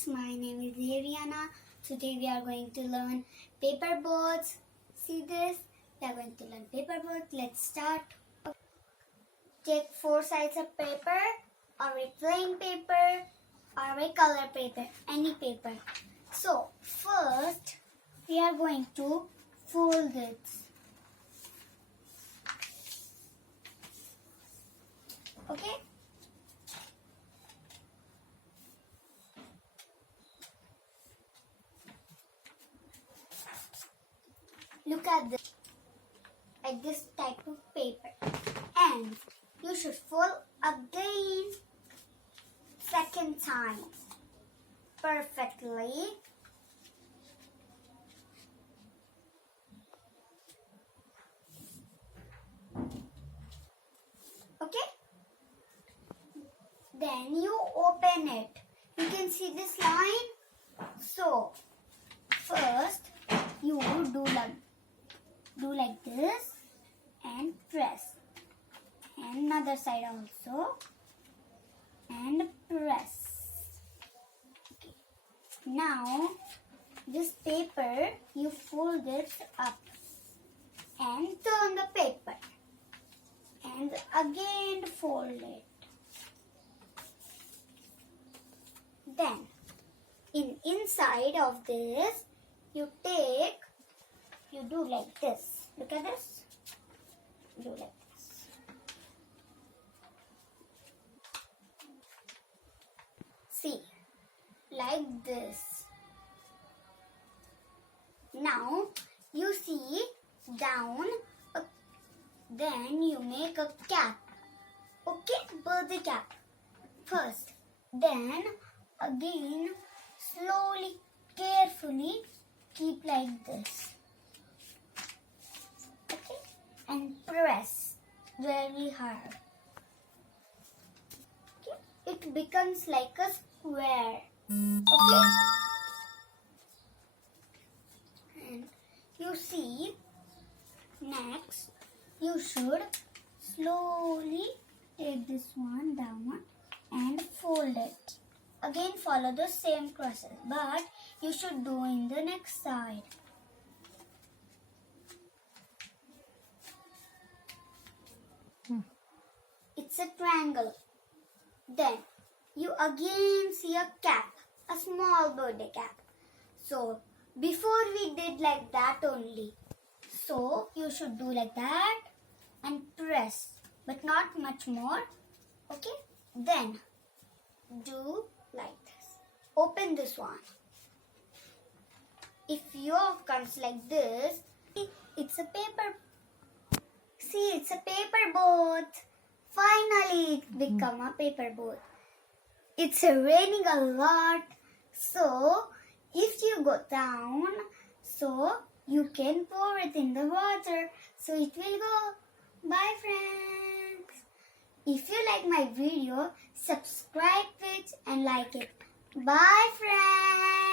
friends, my name is Ariana. Today we are going to learn paper boats. See this? We are going to learn paper boats. Let's start. Take 4 sides of paper, or a plain paper, or a color paper, any paper. So first we are going to fold it. Okay? Look at this, like this type of paper, and you should fold again second time perfectly. Okay? Then you open it. You can see this line. So first you do like this and press, and another side also, and press. Okay. Now this paper you fold it up and turn the paper and again fold it. Then inside of this you do like this. Look at this. Do like this. See, like this. Now you see down, then you make a cap. Okay, birthday cap first. Then again slowly, carefully keep like this. Okay, and press very hard. Okay, it becomes like a square. Okay, and you see, next you should slowly take this one down and fold it. Again follow the same process, but you should do in the next side. It's a triangle. Then you again see a cap, a small birthday cap. So before we did like that only. So you should do like that and press, but not much more. Okay? Then do like this. Open this one. If yours comes like this, it's a paper. See, it's a paper boat. Finally, it become a paper boat. It's raining a lot, so if you go down, so you can pour it in the water, so it will go. Bye, friends. If you like my video, subscribe it and like it. Bye, friends.